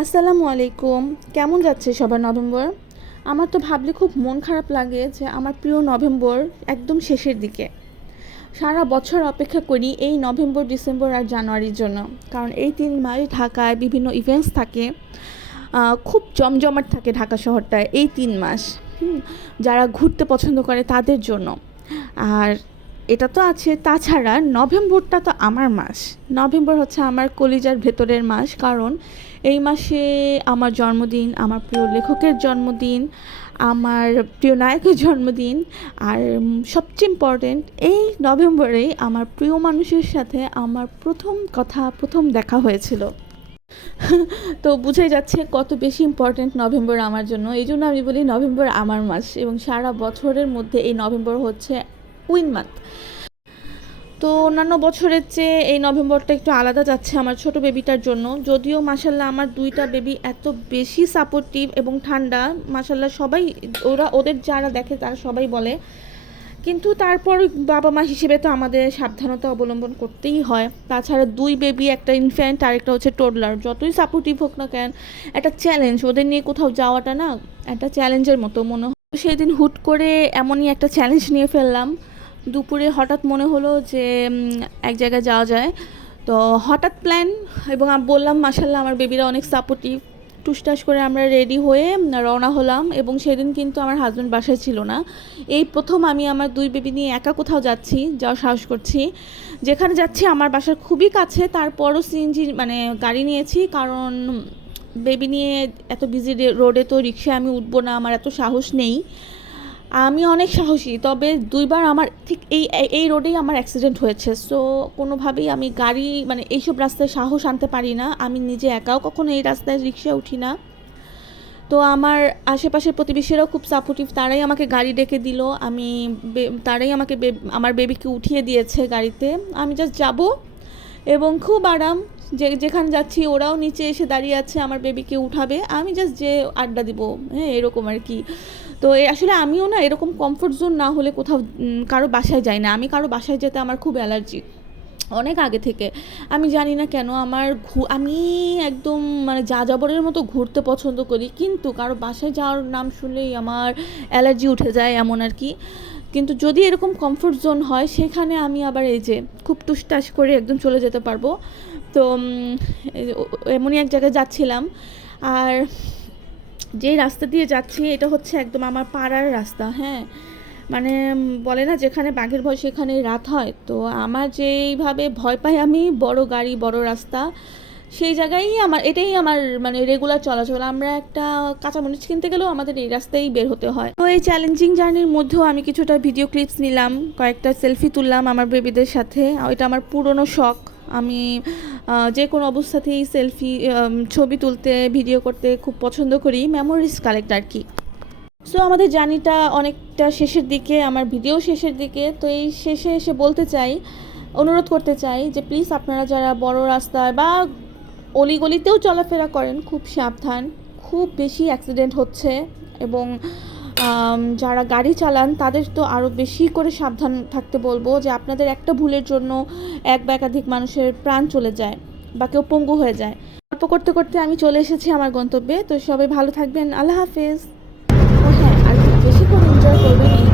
আসসালামু আলাইকুম। কেমন যাচ্ছে সবার নভেম্বর? আমার তো ভাবলে খুব মন খারাপ লাগে যে আমার প্রিয় নভেম্বর একদম শেষের দিকে। সারা বছর অপেক্ষা করি এই নভেম্বর, ডিসেম্বর আর জানুয়ারির জন্য। কারণ এই ৩ মাস ঢাকায় বিভিন্ন ইভেন্টস থাকে। খুব জমজমাট থাকে ঢাকা শহরটায় এই ৩ মাস। যারা ঘুরতে পছন্দ করে তাদের জন্য। আর এটা তো আছে, তাছাড়া নভেম্বরটা তো আমার মাস। নভেম্বর হচ্ছে আমার কলিজার ভেতরের মাস, কারণ এই মাসে আমার জন্মদিন, আমার প্রিয় লেখকের জন্মদিন, আমার প্রিয় নায়কের জন্মদিন। আর সবচেয়ে ইম্পর্টেন্ট, এই নভেম্বরেই আমার প্রিয় মানুষের সাথে আমার প্রথম দেখা হয়েছিল। তো বুঝাই যাচ্ছে কত বেশি ইম্পর্ট্যান্ট নভেম্বর আমার জন্য। এই জন্য আমি বলি নভেম্বর আমার মাস, এবং সারা বছরের মধ্যে এই নভেম্বর হচ্ছে উইন মান্থ। তো অন্যান্য বছরের চেয়ে এই নভেম্বরটা একটু আলাদা যাচ্ছে আমার ছোট বেবিটার জন্য। যদিও মাসাল্লাহ আমার দুইটা বেবি এত বেশি সাপোর্টিভ এবং ঠান্ডা, মাসাল্লাহ সবাই, ওদের যারা দেখে তারা সবাই বলে। কিন্তু তারপর বাবা মা হিসেবে তো আমাদের সাবধানতা অবলম্বন করতেই হয়। তাছাড়া দুই বেবি, একটা ইনফ্যান্ট আর একটা হচ্ছে টোডলার, যতই সাপোর্টিভ হোক না কেন, একটা চ্যালেঞ্জ। ওদের নিয়ে কোথাও যাওয়াটা না একটা চ্যালেঞ্জের মতো মনে হয়। সেদিন হুট করে এমনই একটা চ্যালেঞ্জ নিয়ে ফেললাম। দুপুরে হঠাৎ মনে হলো যে এক জায়গায় যাওয়া যায়। তো হঠাৎ প্ল্যান, এবং আমি বললাম মাশাল্লাহ আমার বেবিরা অনেক সাপোর্টিভ। টুসটাস করে আমরা রেডি হয়ে রওনা হলাম, এবং সেদিন কিন্তু আমার হাজব্যান্ড বাসায় ছিল না। এই প্রথম আমি আমার দুই বেবি নিয়ে একা কোথাও যাওয়ার সাহস করছি। যেখানে যাচ্ছি আমার বাসার খুবই কাছে, তারপরও সিএনজি মানে গাড়ি নিয়েছি, কারণ বেবি নিয়ে এত বিজি রোডে তো রিক্সায় আমি উঠবো না, আমার এত সাহস নেই। আমি অনেক সাহসী, তবে দুইবার আমার ঠিক এই এই রোডেই আমার অ্যাক্সিডেন্ট হয়েছে। সো কোনোভাবেই আমি গাড়ি মানে এইসব রাস্তায় সাহস আনতে পারি না। আমি নিজে একাও কখনো এই রাস্তায় রিক্সায় উঠি না। তো আমার আশেপাশের প্রতিবেশীরাও খুব সাপোর্টিভ, তারাই আমাকে গাড়ি ডেকে দিল। তারাই আমাকে আমার বেবিকে উঠিয়ে দিয়েছে গাড়িতে। আমি জাস্ট যাব, এবং খুব আরাম। যেখানে যাচ্ছি ওরাও নিচে এসে দাঁড়িয়ে আছে, আমার বেবিকে উঠাবে, আমি জাস্ট যে আড্ডা দিব, হ্যাঁ এরকম আর কি। তো আসলে আমিও না এরকম কমফোর্ট জোন না হলে কোথাও কারো বাসায় যাই না। আমি কারো বাসায় যেতে আমার খুব অ্যালার্জি অনেক আগে থেকে। আমি জানি না কেন আমি একদম মানে যাযাবরের মতো ঘুরতে পছন্দ করি, কিন্তু কারো বাসায় যাওয়ার নাম শুনলেই আমার অ্যালার্জি উঠে যায় এমন আর কি। কিন্তু যদি এরকম কমফোর্ট জোন হয়, সেখানে আমি আবার এই যে খুব টুসটাস করে একদম চলে যেতে পারবো। তো এমনই এক জায়গায় যাচ্ছিলাম। আর যেই রাস্তা দিয়ে যাচ্ছি এটা হচ্ছে একদম আমার পাড়ার রাস্তা, হ্যাঁ। মানে বলে না যেখানে বাঘের ভয় সেখানেই রাত হয়। তো আমার যেইভাবে ভয় পাই আমি বড় গাড়ি, বড় রাস্তা, সেই জায়গায় এটাই আমার মানে রেগুলার চলাচল। আমরা একটা কাঁচামরিচ কিনতে গেলেও আমাদের এই রাস্তায় বের হতে হয়। তো এই চ্যালেঞ্জিং জার্নির মধ্যেও আমি কিছুটা ভিডিও ক্লিপস নিলাম, কয়েকটা সেলফি তুললাম আমার বেবিদের সাথে। এটা আমার পুরনো শখ। আমি যে কোনো অবস্থাতেই ছবি তুলতে, ভিডিও করতে খুব পছন্দ করি, মেমোরিজ কালেক্ট আর কি। সো আমাদের জার্নিটা অনেকটা শেষের দিকে, আমার ভিডিও শেষের দিকে। তো এই শেষে এসে অনুরোধ করতে চাই যে প্লিজ আপনারা যারা বড় রাস্তায় বা অলিগলিতেও চলাফেরা করেন, খুব সাবধান। খুব বেশি অ্যাক্সিডেন্ট হচ্ছে, এবং যারা গাড়ি চালান তাদের তো আরও বেশি করে সাবধান থাকতে বলবো, যে আপনাদের একটা ভুলের জন্য এক বা একাধিক মানুষের প্রাণ চলে যায় বা কেউ পঙ্গু হয়ে যায়। গল্প করতে করতে আমি চলে এসেছি আমার গন্তব্যে। তো সবাই ভালো থাকবেন, আল্লাহ হাফেজ। ও হ্যাঁ, আর বেশি করে এনজয় করবেন এই